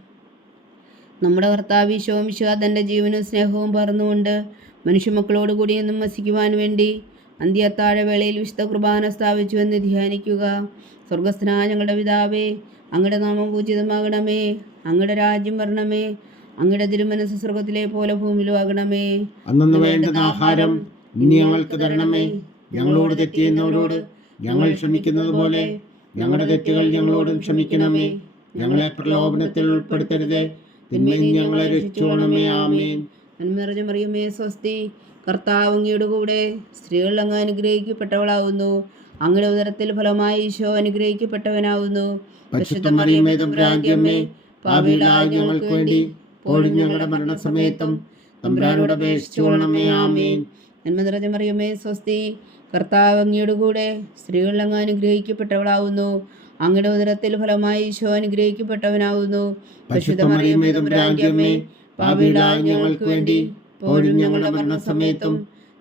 നമ്മുടെ കർത്താവ് ശോമിശ തന്റെ ജീവനും സ്നേഹവും പറന്നുകൊണ്ട് മനുഷ്യമക്കളോട് കൂടി എന്നും വസിക്കുവാൻ വേണ്ടി അന്ത്യത്താഴ വേളയിൽ വിശുദ്ധ കുർബാന സ്ഥാപിച്ചുവെന്ന് ധ്യാനിക്കുക. സ്വർഗസ്ഥനായ ഞങ്ങളുടെ പിതാവേ അങ്ങയുടെ നാമം പൂജിതമാകണമേ. അങ്ങയുടെ രാജ്യം വരണമേ. അങ്ങയുടെ തിരുമനസ് സ്വർഗത്തിലെ പോലെ ഭൂമിയിലും ആകണമേ. അന്നു വേണ്ടുന്ന ആഹാരം ഇനി ഞങ്ങൾക്ക് തരണമേ. ഞങ്ങളോട് തെറ്റ് ചെയ്യുന്നവരോട് ഞങ്ങൾ ക്ഷമിക്കുന്നത് പോലെ ഞങ്ങളുടെ തെറ്റുകൾ ഞങ്ങളോടും ക്ഷമിക്കണമേ. ഞങ്ങളെ പ്രലോഭനത്തിൽ ഉൾപ്പെടുത്തരുത്. തിന്മയിൽ ഞങ്ങളെ രക്ഷിച്ചോണമേ ആമേൻ. നന്മ നിറഞ്ഞ മറിയമേ സ്വസ്തി. കർത്താവ് അങ്ങയുടെ കൂടെ സ്ത്രീകൾ അങ്ങ് അനുഗ്രഹിക്കപ്പെട്ടവളാവുന്നു. അങ്ങയുടെ ഉദരത്തിൽ ഫലമായി ഈശോ അനുഗ്രഹിക്കപ്പെട്ടവനാവുന്നു. ഞങ്ങൾക്ക് വേണ്ടി ഞങ്ങളുടെ മരണസമയത്തും തമ്പുരാനോട് അപേക്ഷിച്ചുകൊള്ളണമേ. ആമേൻ. നന്മ നിറഞ്ഞ മറിയമേ സ്വസ്തി. കർത്താവ് അങ്ങയുടെ കൂടെ സ്ത്രീകൾ അങ്ങ് അനുഗ്രഹിക്കപ്പെട്ടവളാവുന്നു. അങ്ങയുടെ ഉദരത്തിൽ ഫലമായി ഈശോ അനുഗ്രഹിക്കപ്പെട്ടവനാവുന്നു. ഞങ്ങൾക്ക് വേണ്ടി പോലും ഞങ്ങളുടെ മരണസമയത്തും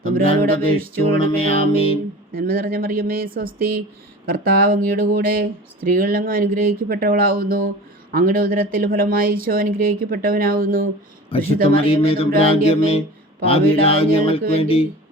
തമ്പുരാനോട് അപേക്ഷിച്ചുകൊള്ളണമേ ആമേൻ. നന്മ നിറഞ്ഞ മറിയമേ സ്വസ്തി കർത്താവ് അങ്ങയുടെ കൂടെ സ്ത്രീകളിൽ അങ്ങ് അനുഗ്രഹിക്കപ്പെട്ടവളാവുന്നു. അങ്ങയുടെ ഉദരത്തിൽ ഫലമായി ഈശോ അനുഗ്രഹിക്കപ്പെട്ടവനാവുന്നു. പരിശുദ്ധ മറിയമേ തമ്പുരാന്റെ അമ്മേ പാപികളായ ഞങ്ങൾക്ക് വേണ്ടി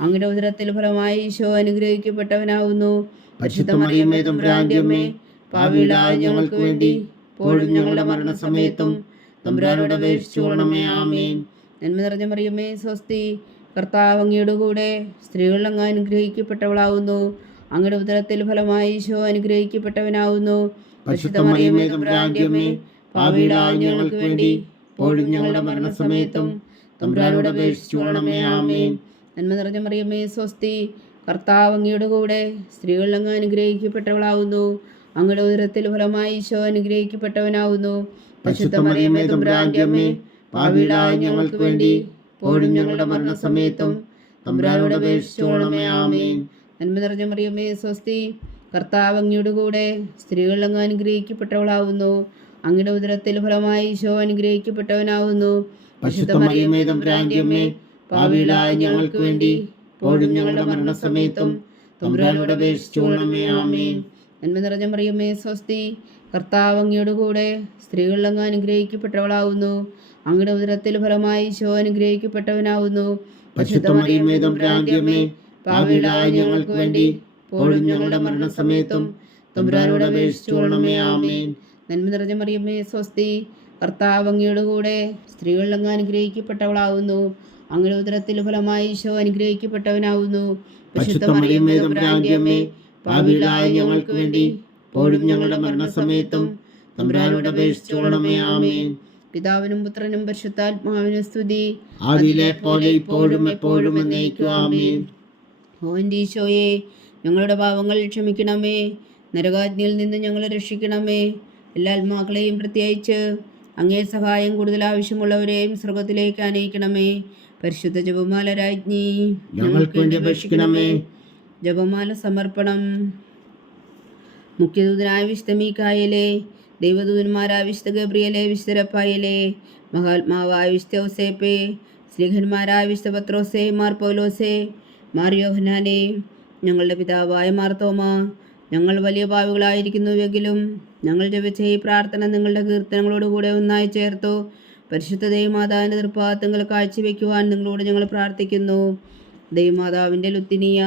അങ്ങയുടെ ഉദരത്തിൽ ഫലമായി ഈശോ അനുഗ്രഹിക്കപ്പെട്ടവനാവുന്നു. പരിശുദ്ധ മറിയമേ തമ്പുരാന്റെ അമ്മേ പാപികളായ ഞങ്ങൾക്ക് വേണ്ടി ഇപ്പോഴും ഞങ്ങളുടെ മരണസമയത്തും തമ്പുരാനോട് അപേക്ഷിച്ചുകൊള്ളണമേ ആമേൻ. നന്മ നിറഞ്ഞ മറിയമ്മേ സ്വസ്തി കർത്താവ് അങ്ങയുടെ കൂടെ സ്ത്രീകളിൽ അങ്ങ് അനുഗ്രഹിക്കപ്പെട്ടവളാവുന്നു. അങ്ങയുടെ ഉദരത്തിൽ ഫലമായി ഈശോ അനുഗ്രഹിക്കപ്പെട്ടവനാവുന്നു. പരിശുദ്ധ മറിയമേ തമ്പുരാന്റെ അമ്മേ പാപികളായ ഞങ്ങൾക്ക് വേണ്ടി ഇപ്പോഴും ഞങ്ങളുടെ മരണസമയത്തും തമ്പുരാനോട് അപേക്ഷിച്ചുകൊള്ളണമേ ആമേൻ. നന്മ നിറഞ്ഞ മറിയമ്മേ സ്വസ്തി. കർത്താവ് അങ്ങയുടെ കൂടെ സ്ത്രീകൾ അങ്ങ് അനുഗ്രഹിക്കപ്പെട്ടവളാവുന്നു. അങ്ങയുടെ ഉദരത്തിൽ ഫലമായി ഈശോ അനുഗ്രഹിക്കപ്പെട്ടവനാവുന്നു. പരിശുദ്ധ മറിയമേ തമ്പുരാന്റെ അമ്മേ പാപികളായ ഞങ്ങൾക്ക് വേണ്ടി പോഴും ഞങ്ങളുടെ മരണസമയത്തും. തമ്പുരാനോട് അപേക്ഷിച്ചുകൊള്ളണമേ ആമേൻ. നന്മ നിറഞ്ഞ മറിയമ്മേ സ്വസ്തി. കർത്താവ് അങ്ങയുടെ കൂടെ സ്ത്രീകൾ അങ്ങ് അനുഗ്രഹിക്കപ്പെട്ടവളാവുന്നു. അങ്ങയുടെ ഉദരത്തിൽ ഫലമായി ഈശോ അനുഗ്രഹിക്കപ്പെട്ടവനാവുന്നു. പരിശുദ്ധ മറിയമേ തമ്പുരാന്റെ അമ്മേ പാപികളായ ഞങ്ങൾക്ക് വേണ്ടി ഇപ്പോഴും ഞങ്ങളുടെ മരണസമയത്തും തമ്പുരാനോട് അപേക്ഷിച്ചോളമേ ആമേൻ. നന്മ നിറഞ്ഞ മറിയമ്മേ സ്വസ്തി. കർത്താവ് അങ്ങയുടെ കൂടെ സ്ത്രീകളിലങ്ങ് അനുഗ്രഹിക്കപ്പെട്ടവളാവുന്നു. അങ്ങയുടെ ഉദരത്തിൽ ഫലമായി ശോ അനുഗ്രഹിക്കപ്പെട്ടവനാവുന്നു. ഞങ്ങൾക്ക് വേണ്ടി ഇപ്പോഴും ഞങ്ങളുടെ മരണസമയത്തും തമ്പുരാനോട് അപേക്ഷിച്ചോളമേ ആമേൻ. നന്മ നിറഞ്ഞ മറിയമ്മേ സ്വസ്തി. കർത്താവ് അങ്ങയുടെ കൂടെ സ്ത്രീകളിലങ്ങ് അനുഗ്രഹിക്കപ്പെട്ടവളാവുന്നു. അങ്ങയുടെ ഉദരത്തിൽ ഫലമായി ഈശോ അനുഗ്രഹിക്കപ്പെട്ടവനാവുന്നു. പാപികളായ ഞങ്ങൾക്ക് വേണ്ടി ഇപ്പോഴും ഞങ്ങളുടെ മരണസമയത്തും തമ്പുരാനോട് അപേക്ഷിച്ചോളണമേ ആമേൻ. പിതാവിനും പുത്രനും പരിശുദ്ധാത്മാവിനും സ്തുതി. ആദിയിലെ പോലെ ഇപ്പോഴും എപ്പോഴും എന്നേക്കും ആമേൻ. ഓ എന്റെ ഈശോയെ ഞങ്ങളുടെ പാവങ്ങൾ ക്ഷമിക്കണമേ. നരകാജ്ഞയിൽ നിന്ന് ഞങ്ങളെ രക്ഷിക്കണമേ. എല്ലാ ആത്മാക്കളെയും പ്രത്യേകിച്ച് അങ്ങേ സഹായം കൂടുതൽ ആവശ്യമുള്ളവരെയും സ്വർഗത്തിലേക്ക് അനയിക്കണമേ. പരിശുദ്ധ ജപമാല രാജ്ഞി ഞങ്ങൾക്ക് വേണ്ടി അപേക്ഷിക്കണമേ. ജപമാല സമർപ്പണം. മുഖ്യദൂതനായ വിശുദ്ധ മീക്കായലെ ദൈവദൂതന്മാരായ വിശുദ്ധ ഗബ്രിയലെ വിശുദ്ധരപ്പായലെ മഹാത്മാവായ വിശുദ്ധ ഔസേപ്പെ സ്ലിഹന്മാരായ വിശുദ്ധ പത്രോസെ മാർ പൗലോസെ മാർ യോഹനാനെ ഞങ്ങളുടെ പിതാവായ മാർത്തോമ ഞങ്ങൾ വലിയ പാവികളായിരിക്കുന്നുവെങ്കിലും ഞങ്ങൾ ജപിച്ച ഈ പ്രാർത്ഥന നിങ്ങളുടെ കീർത്തനങ്ങളോടുകൂടെ ഒന്നായി ചേർത്തു. പരിശുദ്ധ ദൈവമാതാവിന്റെ തൃപ്പാദങ്ങൾ കാഴ്ചവെക്കുവാൻ നിങ്ങളോട് ഞങ്ങൾ പ്രാർത്ഥിക്കുന്നു. ദൈവമാതാവിന്റെ ലുത്തിനിയ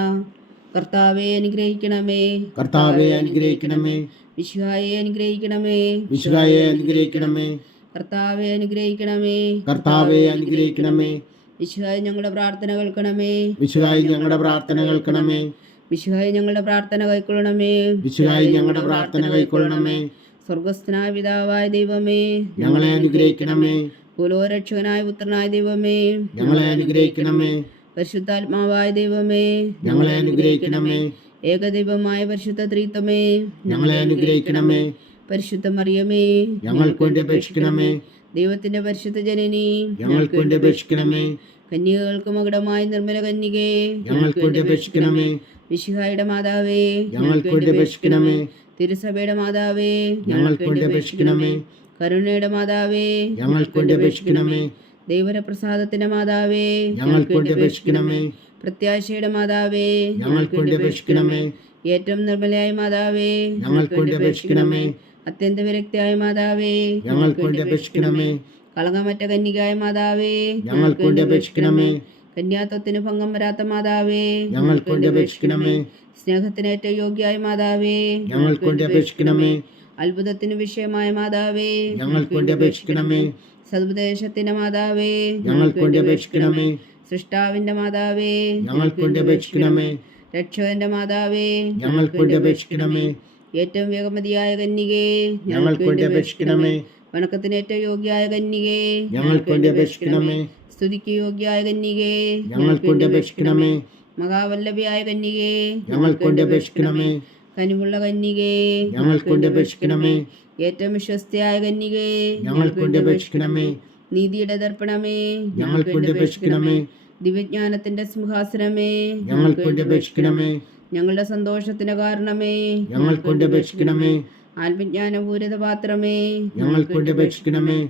കർത്താവെ അനുഗ്രഹിക്കണമേ. കർത്താവെ അനുഗ്രഹിക്കണമേ. വിശുഹായെ അനുഗ്രഹിക്കണമേ. വിശുഹായെ അനുഗ്രഹിക്കണമേ. കർത്താവെ അനുഗ്രഹിക്കണമേ. കർത്താവെ അനുഗ്രഹിക്കണമേ. വിശുഹായ ഞങ്ങളുടെ പ്രാർത്ഥന കേൾക്കണമേ. വിശുവായി ഞങ്ങളുടെ പ്രാർത്ഥന കേൾക്കണമേ. വിശുഹായ ഞങ്ങളുടെ പ്രാർത്ഥന കൈക്കൊള്ളണമേ വിശുവായി ഞങ്ങളുടെ പ്രാർത്ഥന കൈക്കൊള്ളണമേ സ്വർഗസ്ഥനായ പിതാവായ ദൈവമേ ഞങ്ങളെ അനുഗ്രഹിക്കണമേ. കുലോരക്ഷകനായ പുത്രനായ ദൈവമേ ഞങ്ങളെ അനുഗ്രഹിക്കണമേ. പരിശുദ്ധാത്മാവായ ദൈവമേ ഞങ്ങളെ അനുഗ്രഹിക്കണമേ. ഏകദൈവമായ പരിശുദ്ധ ത്രീത്വമേ ഞങ്ങളെ അനുഗ്രഹിക്കണമേ. പരിശുദ്ധ മറിയമേ ഞങ്ങൾക്ക് വേണ്ടി അപേക്ഷിക്കണമേ. ദൈവത്തിന്റെ പരിശുദ്ധ ജനനി ഞങ്ങൾക്ക് വേണ്ടി അപേക്ഷിക്കണമേ. കന്യകൾക്ക് മകുടമായ നിർമ്മല കന്യകേ ഞങ്ങൾക്ക് വേണ്ടി അപേക്ഷിക്കണമേ. വിശുഹായുടെ മാതാവേ ഞങ്ങൾക്ക് വേണ്ടി അപേക്ഷിക്കണമേ. തിരുസഭയുടെ മാതാവേ ഞങ്ങൾക്ക് വേണ്ടി അപേക്ഷിക്കണമേ. കരുണയുടെ മാതാവേ ഞങ്ങൾക്ക് വേണ്ടി അപേക്ഷിക്കണമേ. ദൈവരപ്രസാദത്തിന്റെ മാതാവേ ഞങ്ങൾക്ക് വേണ്ടി അപേക്ഷിക്കണമേ. പ്രത്യാശയുടെ മാതാവേ ഞങ്ങൾക്ക് വേണ്ടി അപേക്ഷിക്കണമേ. ഏറ്റവും നിർമ്മലയായ മാതാവേ ഞങ്ങൾക്ക് വേണ്ടി അപേക്ഷിക്കണമേ. അത്യന്ത വിരക്തിയായ മാതാവേ ഞങ്ങൾക്ക് വേണ്ടി അപേക്ഷിക്കണമേ. കളങ്കമറ്റ കന്യകായ മാതാവേ ഞങ്ങൾക്ക് വേണ്ടി അപേക്ഷിക്കണമേ. കന്യാത്വത്തിന് ഭംഗം വരാത്ത മാതാവേ ഞങ്ങൾക്ക് വേണ്ടി അപേക്ഷിക്കണമേ. സ്നേഹത്തിന് ഏറ്റവും യോഗ്യായ മാതാവേ ഞങ്ങൾക്ക് വേണ്ടി അപേക്ഷിക്കണമേ. അത്ഭുതത്തിന് വിഷയമായ മാതാവേ ഞങ്ങൾക്ക് വേണ്ടി അപേക്ഷിക്കണമേ. സതുപദേശത്തിന്റെ മാതാവേ ഞങ്ങൾക്ക് വേണ്ടി അപേക്ഷിക്കണമേ. സൃഷ്ടാവിന്റെ മാതാവേ ഞങ്ങൾക്ക് വേണ്ടി അപേക്ഷിക്കണമേ. രക്ഷകന്റെ മാതാവേ ഞങ്ങൾക്ക് വേണ്ടി അപേക്ഷിക്കണമേ. ഏറ്റവും വേഗമതിയായ കന്യകേ ഞങ്ങൾക്ക് വേണ്ടി അപേക്ഷിക്കണമേ. വണക്കത്തിന് ഏറ്റവും യോഗ്യായ കന്യകേ ഞങ്ങൾക്ക് വേണ്ടി അപേക്ഷിക്കണമേ. സ്തുതിക്ക് യോഗ്യായ കന്യകേ ഞങ്ങൾക്ക് വേണ്ടി അപേക്ഷിക്കണമേ. മഹാവല്ലഭിയായ കന്യകേ ഞങ്ങൾക്ക് വേണ്ടി അപേക്ഷിക്കണമേ. കനിവുള്ള കന്യകേ ഞങ്ങൾക്ക് വേണ്ടി അപേക്ഷിക്കണമേ. ഏറ്റവും വിശ്വസ്തയായ കന്യകേ ഞങ്ങൾക്ക് വേണ്ടി അപേക്ഷിക്കണമേ. നീതിയുടെ ദർപ്പണമേ ഞങ്ങൾക്ക് വേണ്ടി അപേക്ഷിക്കണമേ. ദിവ്യജ്ഞാനത്തിന്റെ സിംഹാസനമേ ഞങ്ങൾക്ക് വേണ്ടി അപേക്ഷിക്കണമേ. ഞങ്ങളുടെ സന്തോഷത്തിന് കാരണമേ ഞങ്ങൾക്ക് വേണ്ടി അപേക്ഷിക്കണമേ. ആത്മജ്ഞാനപൂരിത പാത്രമേ ഞങ്ങൾക്ക് വേണ്ടി അപേക്ഷിക്കണമേ.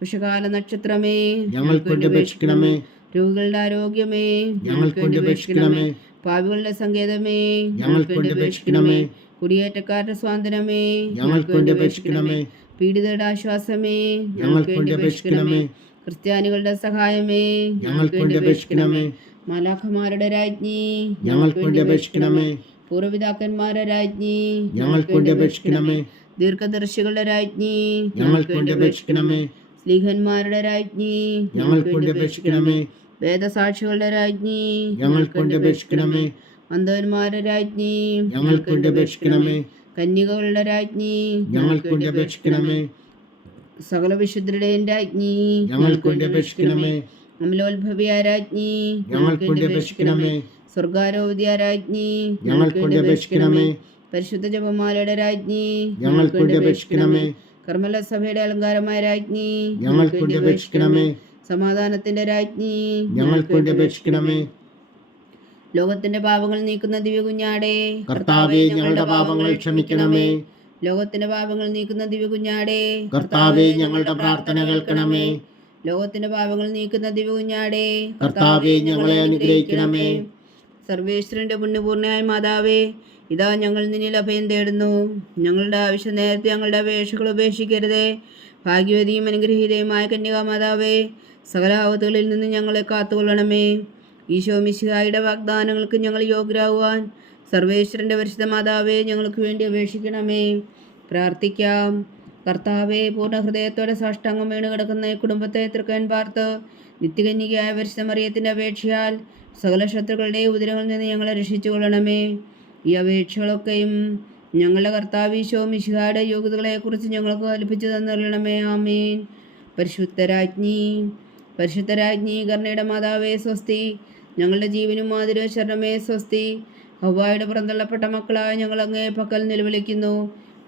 ഉഷകാല നക്ഷത്രമേ ഞങ്ങൾ അപേക്ഷിക്കണമേ രോഗികളുടെ ആരോഗ്യമേ ഞങ്ങൾക്ക് വേണ്ടി അപേക്ഷിക്കണമേ പാവികളുടെ സങ്കേതമേ ഞങ്ങൾക്ക് വേണ്ടി അപേക്ഷിക്കണമേ കുടിയേറ്റക്കാരുടെ സ്വാതന്ത്ര്യമേ ഞങ്ങൾക്ക് വേണ്ടി അപേക്ഷിക്കണമേ പീഡിതരുടെ ആശ്വാസമേ ഞങ്ങൾ അപേക്ഷിക്കണമേ ക്രിസ്ത്യാനികളുടെ സഹായമേ ഞങ്ങൾ അപേക്ഷിക്കണമേ മാലാഖമാരുടെ രാജ്ഞി ഞങ്ങൾക്ക് വേണ്ടി അപേക്ഷിക്കണമേ പൂർവപിതാക്കന്മാരുടെ രാജ്ഞി ഞങ്ങൾക്ക് വേണ്ടി അപേക്ഷിക്കണമേ ദീർഘദർശികളുടെ രാജ്ഞി ഞങ്ങൾ അപേക്ഷിക്കണമേ സ്ലീഹന്മാരുടെ രാജ്ഞി ഞങ്ങൾക്ക് വേണ്ടി അപേക്ഷിക്കണമേ. വേദസാക്ഷികളുടെ രാജ്ഞി ഞങ്ങൾക്ക് വേണ്ടി അപേക്ഷിക്കണമേ. അന്ധവന്മാരുടെ രാജ്ഞി ഞങ്ങൾക്ക് വേണ്ടി അപേക്ഷിക്കണമേ. കന്യകകളുടെ രാജ്ഞി ഞങ്ങൾക്ക് വേണ്ടി അപേക്ഷിക്കണമേ. സകല വിശുദ്ധരുടെയും രാജ്ഞി ഞങ്ങൾക്ക് വേണ്ടി അപേക്ഷിക്കണമേ. അമലോത്ഭവിയ രാജ്ഞി ഞങ്ങൾക്ക് വേണ്ടി അപേക്ഷിക്കണമേ. സ്വർഗാരോധിയ രാജ്ഞി ഞങ്ങൾക്ക് വേണ്ടി അപേക്ഷിക്കണമേ. പരിശുദ്ധ ജപമാലയുടെ രാജ്ഞി ഞങ്ങൾക്ക് വേണ്ടി അപേക്ഷിക്കണമേ. കർമ്മല സഭയുടെ അലങ്കാരമായ രാജ്ഞി ഞങ്ങൾക്ക് വേണ്ടി അപേക്ഷിക്കണമേ. സമാധാനത്തിന്റെ രാജ്ഞി ഞങ്ങൾക്ക് വേണ്ടി അപേക്ഷിക്കണമേ. ലോകത്തിന്റെ പാപങ്ങൾ നീക്കുന്ന ദിവ്യ കുഞ്ഞാടേ കർത്താവെ ഞങ്ങളുടെ പാപങ്ങൾ ക്ഷമിക്കണമേ. ലോകത്തിന്റെ പാപങ്ങൾ നീക്കുന്ന ദിവ്യ കുഞ്ഞാടേ കർത്താവെ ഞങ്ങളുടെ പ്രാർത്ഥന കേൾക്കണമേ. ലോകത്തിന്റെ പാപങ്ങൾ നീക്കുന്ന ദിവ്യ കുഞ്ഞാടേ കർത്താവെ ഞങ്ങളെ അനുഗ്രഹിക്കണമേ. സർവേശ്വരന്റെ പുണ്യപൂർണയായ മാതാവേ ഇതാ ഞങ്ങൾ നിന്നിൽ അഭയം തേടുന്നു. ഞങ്ങളുടെ ആവശ്യം നേരത്തെ ഞങ്ങളുടെ അപേക്ഷകൾ ഉപേക്ഷിക്കരുതേ. ഭാഗ്യവതിയും അനുഗ്രഹീതയുമായ കന്യകാമാതാവേ സകല ആവത്തുകളിൽ നിന്ന് ഞങ്ങളെ കാത്തുകൊള്ളണമേ. ഈശോ മിശിഹായുടെ വാഗ്ദാനങ്ങൾക്ക് ഞങ്ങൾ യോഗ്യരാകുവാൻ സർവേശ്വരന്റെ പരിശുദ്ധ മാതാവേ ഞങ്ങൾക്ക് വേണ്ടി അപേക്ഷിക്കണമേ. പ്രാർത്ഥിക്കാം. കർത്താവെ പൂർണ ഹൃദയത്തോടെ സാഷ്ടാംഗം വീണ് കിടക്കുന്ന ഈ കുടുംബത്തെ തൃക്കൻ പാർത്ത് നിത്യകന്യകയായ പരിശുദ്ധ മറിയത്തിന്റെ അപേക്ഷയാൽ സകല ശത്രുക്കളുടെ ഉദരങ്ങളിൽ നിന്ന് ഞങ്ങളെ രക്ഷിച്ചു കൊള്ളണമേ ഈ അപേക്ഷകളൊക്കെയും ഞങ്ങളുടെ കർത്താവീശോ മിശിഹായുടെ യോഗ്യതകളെക്കുറിച്ച് ഞങ്ങൾക്ക് കൽപ്പിച്ചു തന്നറിയണമേ. ആമീൻ. പരിശുദ്ധരാജ്ഞി പരിശുദ്ധരാജ്ഞി കർണയുടെ മാതാവേ സ്വസ്തി. ഞങ്ങളുടെ ജീവനും മാതിരി ശരണമേ സ്വസ്തി. ഹവായുടെ പുറന്തള്ളപ്പെട്ട മക്കളായ ഞങ്ങൾ അങ്ങേ പക്കൽ നിലവിളിക്കുന്നു.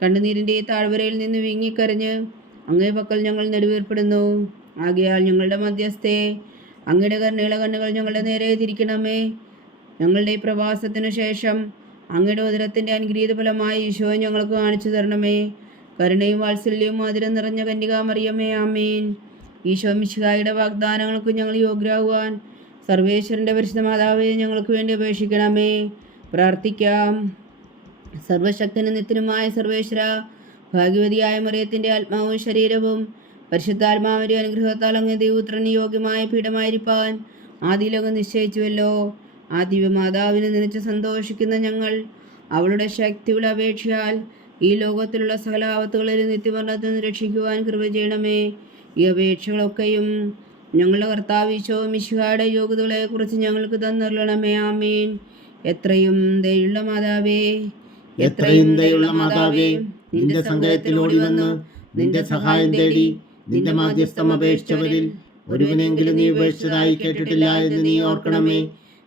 കണ്ണുനീരിന്റെ താഴ്വരയിൽ നിന്ന് വീങ്ങിക്കരഞ്ഞ് അങ്ങേ പക്കൽ ഞങ്ങൾ നെടുവേർപ്പെടുന്നു. ആകയാൽ ഞങ്ങളുടെ മധ്യസ്ഥേ അങ്ങയുടെ കരുണയുള്ള കണ്ണുകൾ ഞങ്ങളുടെ നേരെ തിരിക്കണമേ. ഞങ്ങളുടെ ഈ പ്രവാസത്തിനു ശേഷം അങ്ങയുടെ ഉദരത്തിന്റെ അനുഗ്രഹീത ഫലമായി ഈശോ ഞങ്ങൾക്ക് കാണിച്ചു തരണമേ. കരുണയും വാത്സല്യവും മധുരം നിറഞ്ഞ കന്യകാമറിയമേ ആമീൻ. ഈശോ മിശിഹായുടെ വാഗ്ദാനങ്ങൾക്ക് ഞങ്ങൾ യോഗ്യരാകുവാൻ സർവേശ്വരന്റെ പരിശുദ്ധ മാതാവെ ഞങ്ങൾക്ക് വേണ്ടി അപേക്ഷിക്കണമേ. പ്രാർത്ഥിക്കാം. സർവശക്തനും നിത്യനുമായ സർവേശ്വര ഭാഗ്യവതിയായ മറിയത്തിന്റെ ആത്മാവും ശരീരവും പരിശുദ്ധാത്മാവിന്റെ അനുഗ്രഹത്താൽ അങ്ങ് ദൈവപുത്രന് യോഗ്യമായ പീഠമായിരിക്കാൻ ആദ്യം നിശ്ചയിച്ചുവല്ലോ. ആ ദിവ്യമാതാവിനെ നനച്ച് സന്തോഷിക്കുന്ന ഞങ്ങൾ അവളുടെ ശക്തിയുടെ അപേക്ഷയാൽ ഈ ലോകത്തിലുള്ള സകല ആപത്തുകളിൽ നിത്യമരണത്തിൽ നിന്ന് രക്ഷിക്കുവാൻ കൃപ ചെയ്യണമേ. ഈ അപേക്ഷകളൊക്കെയും ഞങ്ങളുടെ കർത്താവിശോ മിശിഹായുടെ യോഗ്യതകളെക്കുറിച്ച് ഞങ്ങൾക്ക് തന്നിരണമേ ആമീൻ. എത്രയും ദയുള്ള മാതാവേ എത്രയും ദയുള്ള മാതാവേ നിന്റെ സങ്കേതത്തിൽ ഓടി വന്ന് നിന്റെ സഹായം തേടി നിന്റെ മാധ്യസ്ഥം അപേക്ഷിച്ചവരിൽ ഒരുവനെങ്കിലും നീ ഉപേക്ഷിച്ചതായി കേട്ടിട്ടില്ല എന്ന് നീ ഓർക്കണമേ.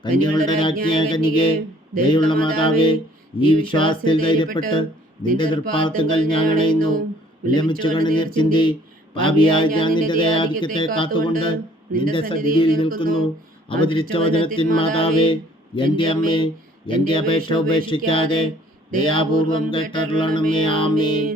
കന്യകളുടെ രാജ്ഞിയായ കന്യകെ ദയുള്ള മാതാവേ ഈ വിശ്വാസത്തിൽ ധൈര്യപ്പെട്ട് നിന്റെ തൃപ്പാദങ്ങൾ ഞാൻ അണയുന്നു. വിലമിച്ചു കണ്ണുനീർ ചിന്തി പാപിയായി ഞാൻ നിന്റെ ദയാധിക്യത്തെ കാത്തുകൊണ്ട് നിന്റെ സന്നിധിയിൽ നിൽക്കുന്നു. അവതരിച്ച വചനത്തിൻ മാതാവേ എന്റെ അമ്മേ എന്റെ അപേക്ഷ ഉപേക്ഷിക്കാതെ ദയാപൂർവം കേട്ടറിയണമേ ആമേൻ.